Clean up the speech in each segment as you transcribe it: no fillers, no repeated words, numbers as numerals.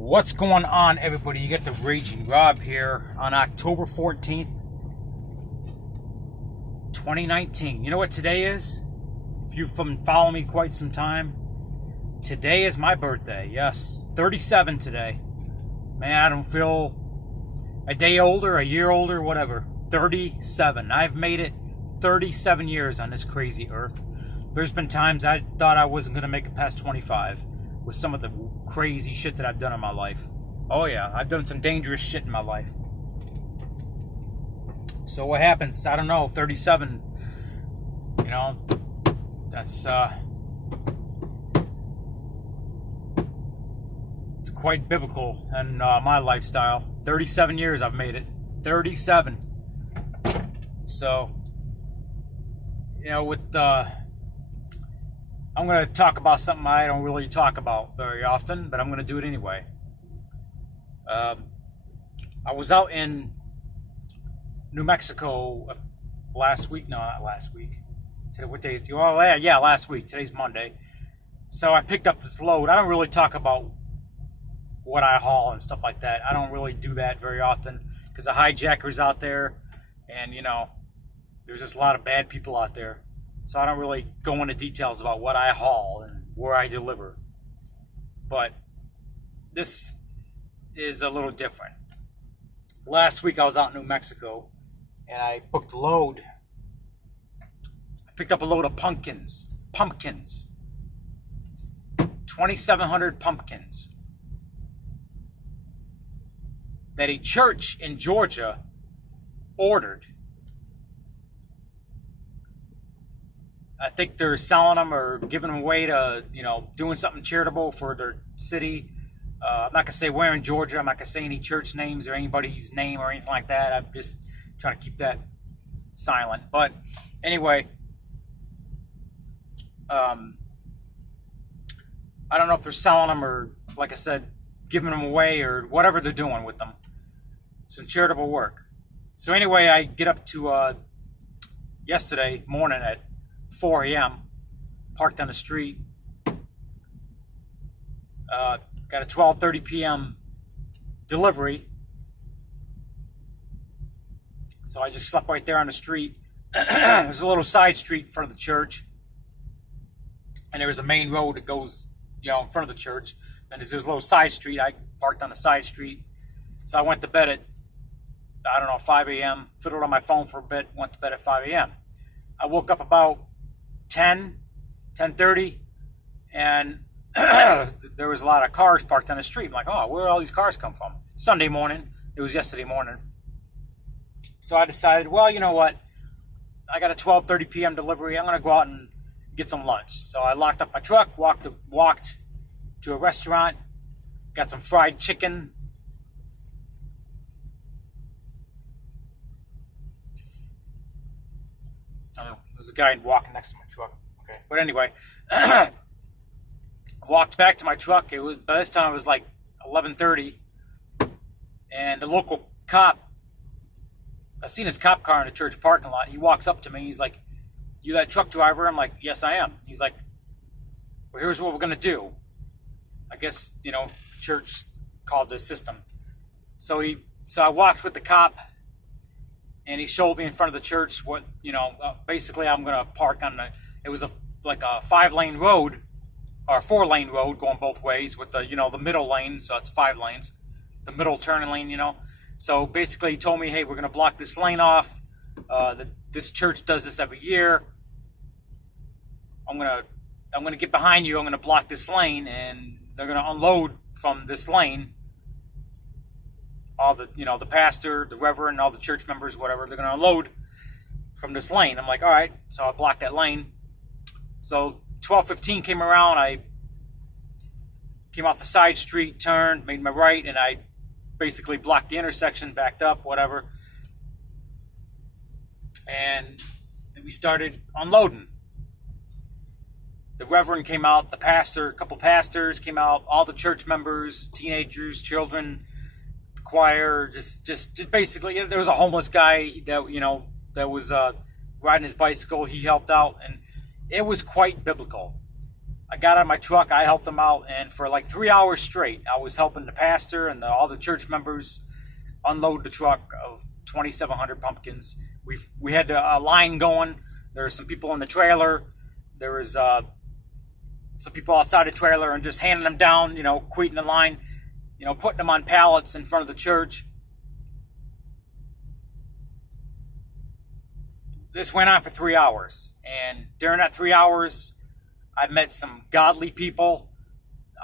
What's going on, everybody? You get the Raging Rob here on October 14th, 2019. You know what today is? If you've been following me quite some time, today is my birthday. Yes, 37 today. Man, I don't feel a day older, a year older, whatever. 37. I've made it 37 years on this crazy earth. There's been times I thought I wasn't going to make it past 25 with some of the crazy shit that I've done in my life. Oh yeah, I've done some dangerous shit in my life. So what happens? I don't know, 37, you know, that's, it's quite biblical in my lifestyle. 37 years I've made it. 37. So, you know, with, I'm going to talk about something I don't really talk about very often, but I'm going to do it anyway. I was out in New Mexico last week. No, not last week. Today, what day is it? Oh, yeah, last week. Today's Monday. So I picked up this load. I don't really talk about what I haul and stuff like that. I don't really do that very often because the hijackers out there, and, you know, there's just a lot of bad people out there. So I don't really go into details about what I haul and where I deliver. But this is a little different. Last week I was out in New Mexico and I booked a load. I picked up a load of pumpkins. 2,700 pumpkins that a church in Georgia ordered. I think they're selling them or giving them away to, you know, doing something charitable for their city. I'm not going to say where in Georgia. I'm not going to say any church names or anybody's name or anything like that. I'm just trying to keep that silent. But anyway, I don't know if they're selling them or, like I said, giving them away or whatever they're doing with them. Some charitable work. So anyway, I get up to yesterday morning at 4 a.m., parked on the street, got a 12:30 p.m. delivery, so I just slept right there on the street. There's a little side street in front of the church, and there was a main road that goes, you know, in front of the church, and there's this little side street. I parked on the side street, so I went to bed at, I don't know, 5 a.m., fiddled on my phone for a bit, went to bed at 5 a.m. I woke up about 10:30, and there was a lot of cars parked on the street. I'm like, oh, where did all these cars come from? Sunday morning. It was yesterday morning. So I decided, well, you know what? I got a 12:30 p.m. delivery. I'm going to go out and get some lunch. So I locked up my truck, walked to a restaurant, got some fried chicken. I don't know. There was a guy walking next to my truck. Okay. But anyway, walked back to my truck. It was, by this time it was like 11:30, and the local cop, I seen his cop car in the church parking lot. He walks up to me. He's like, "You that truck driver?" I'm like, "Yes, I am." He's like, "Well, here's what we're gonna do." I guess, you know, the church called this system. So I walked with the cop. And he showed me in front of the church what, you know, basically I'm going to park on it was like a 5-lane road, or a 4-lane road going both ways with the, you know, the middle lane. So that's 5 lanes, the middle turning lane, you know. So basically he told me, hey, we're going to block this lane off. This church does this every year. I'm going to get behind you. I'm going to block this lane, and they're going to unload from this lane. All the, you know, the pastor, the reverend, all the church members, whatever, they're going to unload from this lane. I'm like, all right. So I blocked that lane. So 12:15 came around. I came off the side street, turned, made my right, and I basically blocked the intersection, backed up, whatever. And then we started unloading. The reverend came out, the pastor, a couple pastors came out, all the church members, teenagers, children, choir, just basically, there was a homeless guy that, you know, that was riding his bicycle. He helped out, and it was quite biblical. I got out of my truck, I helped them out, and for like 3 hours straight, I was helping the pastor and all the church members unload the truck of 2,700 pumpkins. We had a line going. There were some people in the trailer. There was some people outside the trailer and just handing them down, quitting the line, putting them on pallets in front of the church. This went on for 3 hours. And during that 3 hours, I met some godly people.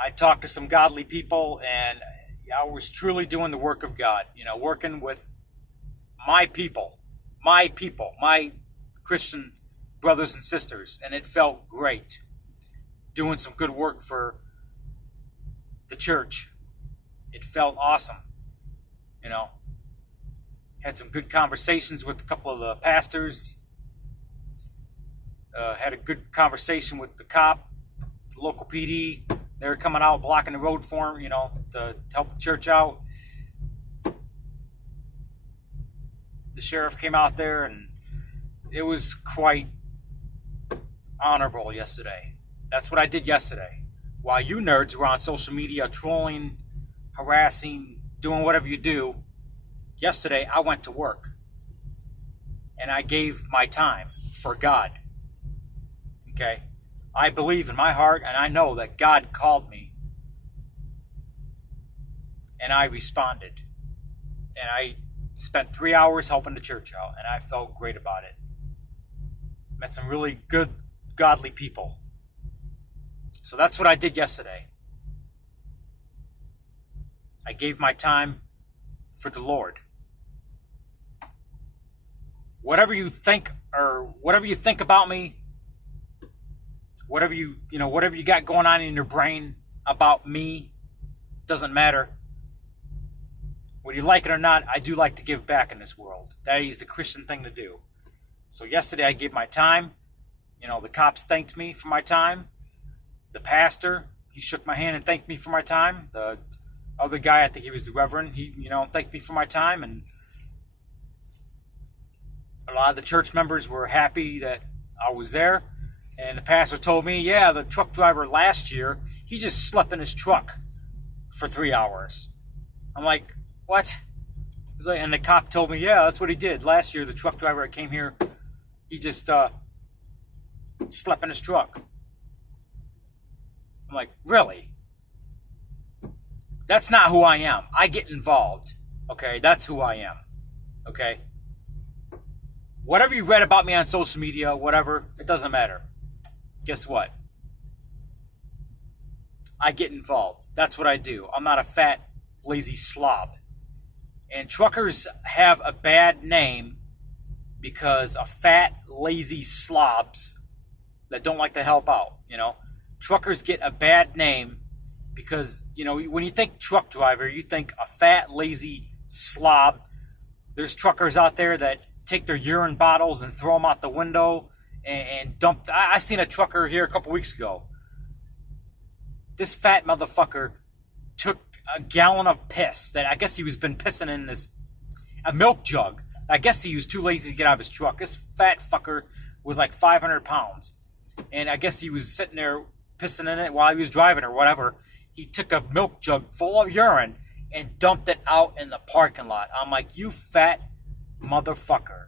I talked to some godly people, and I was truly doing the work of God, working with my people, my Christian brothers and sisters. And it felt great doing some good work for the church. It felt awesome, Had some good conversations with a couple of the pastors. Had a good conversation with the cop, the local PD. They were coming out, blocking the road for him, to help the church out. The sheriff came out there, and it was quite honorable yesterday. That's what I did yesterday. While you nerds were on social media trolling, harassing, doing whatever you do, yesterday I went to work. And I gave my time for God. Okay? I believe in my heart, and I know that God called me. And I responded. And I spent 3 hours helping the church out, and I felt great about it. Met some really good, godly people. So that's what I did yesterday. I gave my time for the Lord. Whatever you think about me, whatever you got going on in your brain about me, doesn't matter. Whether you like it or not, I do like to give back in this world. That is the Christian thing to do. So yesterday I gave my time. The cops thanked me for my time. The pastor, he shook my hand and thanked me for my time. The other guy, I think he was the reverend, he, thanked me for my time. And a lot of the church members were happy that I was there. And the pastor told me, yeah, the truck driver last year, he just slept in his truck for 3 hours. I'm like, what? And the cop told me, yeah, that's what he did. Last year, the truck driver that came here, he just slept in his truck. I'm like, really? That's not who I am. I get involved. Okay, that's who I am. Okay? Whatever you read about me on social media, whatever, it doesn't matter. Guess what? I get involved. That's what I do. I'm not a fat, lazy slob. And truckers have a bad name because of fat, lazy slobs that don't like to help out, Truckers get a bad name because, when you think truck driver, you think a fat, lazy slob. There's truckers out there that take their urine bottles and throw them out the window and dump. I seen a trucker here a couple weeks ago. This fat motherfucker took a gallon of piss that I guess he was been pissing in a milk jug. I guess he was too lazy to get out of his truck. This fat fucker was like 500 pounds. And I guess he was sitting there pissing in it while he was driving or whatever. He took a milk jug full of urine and dumped it out in the parking lot. I'm like, you fat motherfucker.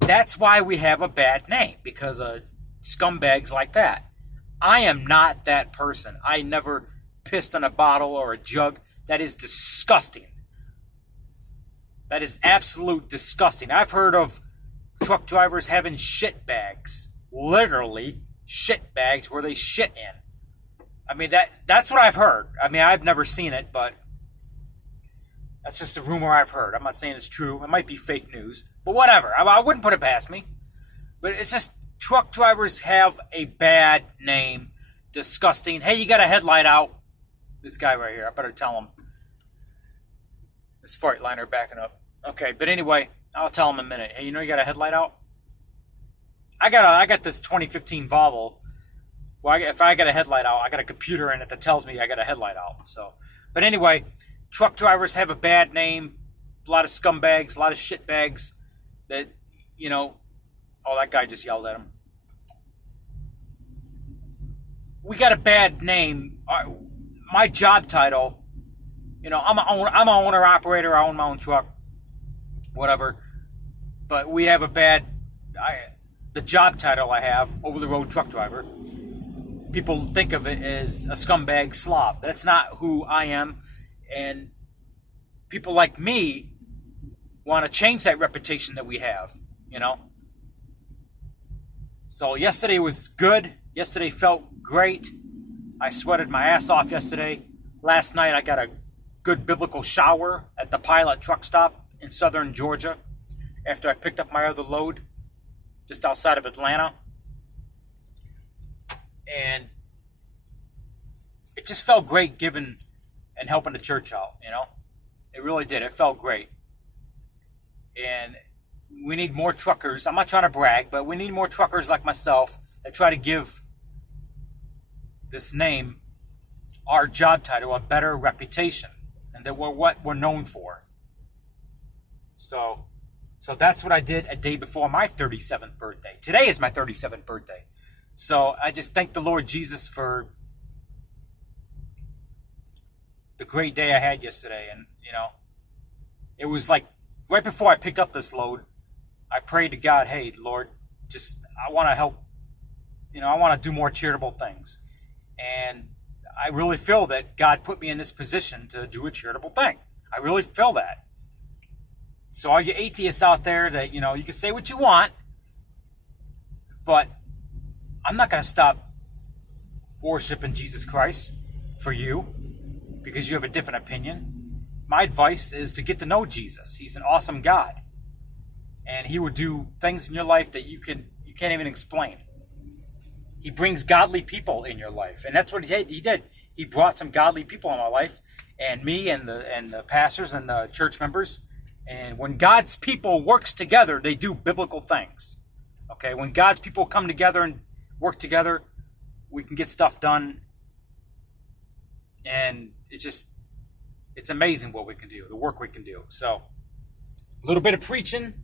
That's why we have a bad name, because of scumbags like that. I am not that person. I never pissed in a bottle or a jug. That is disgusting. That is absolute disgusting. I've heard of truck drivers having shit bags. Literally shit bags where they shit in. I mean, that's what I've heard. I mean, I've never seen it, but that's just a rumor I've heard. I'm not saying it's true. It might be fake news. But whatever. I wouldn't put it past me. But it's just truck drivers have a bad name. Disgusting. Hey, you got a headlight out. This guy right here. I better tell him. This fart liner backing up. Okay, but anyway, I'll tell him in a minute. Hey, you got a headlight out? I got this 2015 Volvo. Well, if I got a headlight out, I got a computer in it that tells me I got a headlight out. So, but anyway, truck drivers have a bad name. A lot of scumbags, a lot of shitbags that, Oh, that guy just yelled at him. we got a bad name. My job title, I'm an owner operator. I own my own truck, whatever. But we have the job title I have, over the road truck driver. People think of it as a scumbag slob. That's not who I am, and people like me want to change that reputation that we have. So yesterday was good. Yesterday felt great. I sweated my ass off yesterday. Last night I got a good biblical shower at the Pilot truck stop in southern Georgia after I picked up my other load just outside of Atlanta. And it just felt great giving and helping the church out, It really did. It felt great. And we need more truckers. I'm not trying to brag, but we need more truckers like myself that try to give this name, our job title, a better reputation, and that we're what we're known for. So that's what I did a day before my 37th birthday. Today is my 37th birthday. So I just thank the Lord Jesus for the great day I had yesterday. And, it was like right before I picked up this load, I prayed to God, hey, Lord, I want to help, I want to do more charitable things. And I really feel that God put me in this position to do a charitable thing. I really feel that. So all you atheists out there that, you can say what you want, but I'm not going to stop worshiping Jesus Christ for you because you have a different opinion. My advice is to get to know Jesus. He's an awesome God. And he will do things in your life that you can't even explain. He brings godly people in your life. And that's what he did. He brought some godly people in my life, and me and the pastors and the church members. And when God's people works together, they do biblical things. Okay, when God's people come together and work together, we can get stuff done. And it's amazing what we can do, the work we can do. So, a little bit of preaching,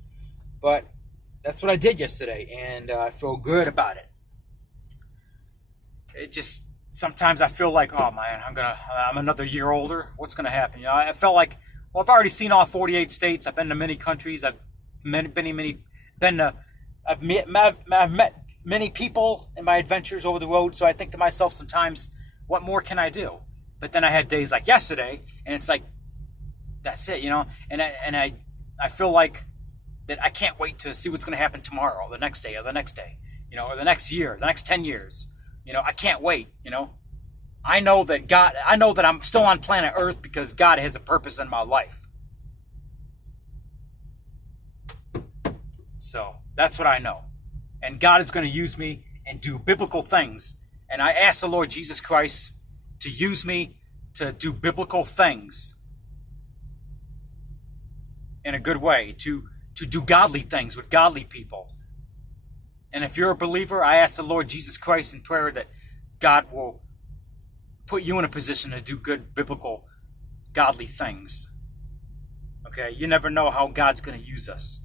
but that's what I did yesterday, and I feel good about it. It just, sometimes I feel like, oh man, I'm another year older. What's going to happen? I felt like, well, I've already seen all 48 states. I've been to many countries. I've met many people in my adventures over the road. So I think to myself sometimes, what more can I do? But then I had days like yesterday, and it's like, that's it, And I feel like that I can't wait to see what's going to happen tomorrow, or the next day, or the next day, or the next year, the next 10 years. I can't wait, I know that I'm still on planet Earth because God has a purpose in my life. So that's what I know. And God is going to use me and do biblical things. And I ask the Lord Jesus Christ to use me to do biblical things in a good way, to do godly things with godly people. And if you're a believer, I ask the Lord Jesus Christ in prayer that God will put you in a position to do good, biblical, godly things. Okay? You never know how God's going to use us.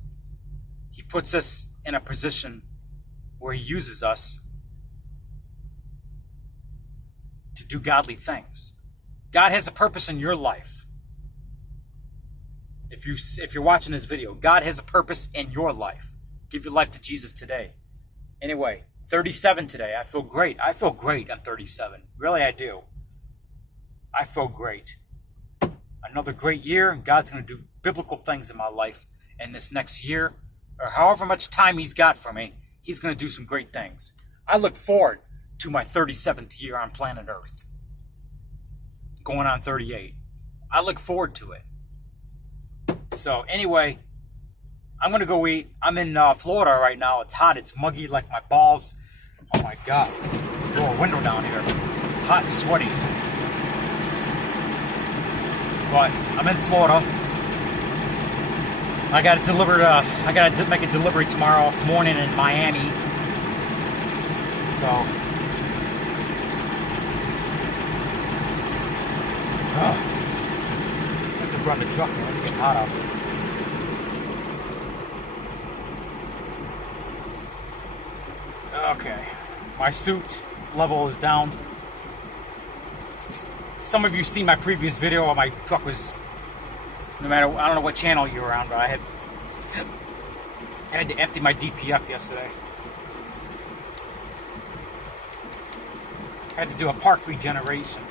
He puts us in a position where he uses us to do godly things. God has a purpose in your life. If you're watching this video, God has a purpose in your life. Give your life to Jesus today. Anyway, 37 today. I feel great. I feel great. I'm 37. Really, I do. I feel great. Another great year. God's going to do biblical things in my life. And this next year, or however much time he's got for me, he's going to do some great things. I look forward to my 37th year on planet Earth. Going on 38. I look forward to it. So anyway, I'm going to go eat. I'm in Florida right now. It's hot. It's muggy like my balls. Oh my God. Throw a window down here. Hot and sweaty. But I'm in Florida. I got to make a delivery tomorrow morning in Miami. So, I have to run the truck now. It's getting hot out there. Okay, my suit level is down. Some of you seen my previous video where my truck was, no matter, I don't know what channel you were on, but I had to empty my DPF yesterday. I had to do a park regeneration.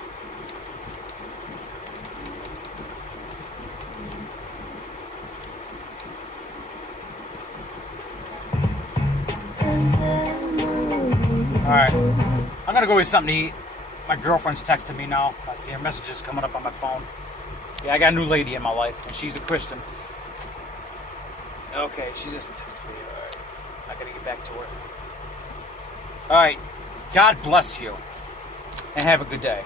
Alright, I'm gonna go get something to eat. My girlfriend's texting me now. I see her messages coming up on my phone. Yeah, I got a new lady in my life, and she's a Christian. Okay, she just texted me. Alright, I gotta get back to work. Alright, God bless you, and have a good day.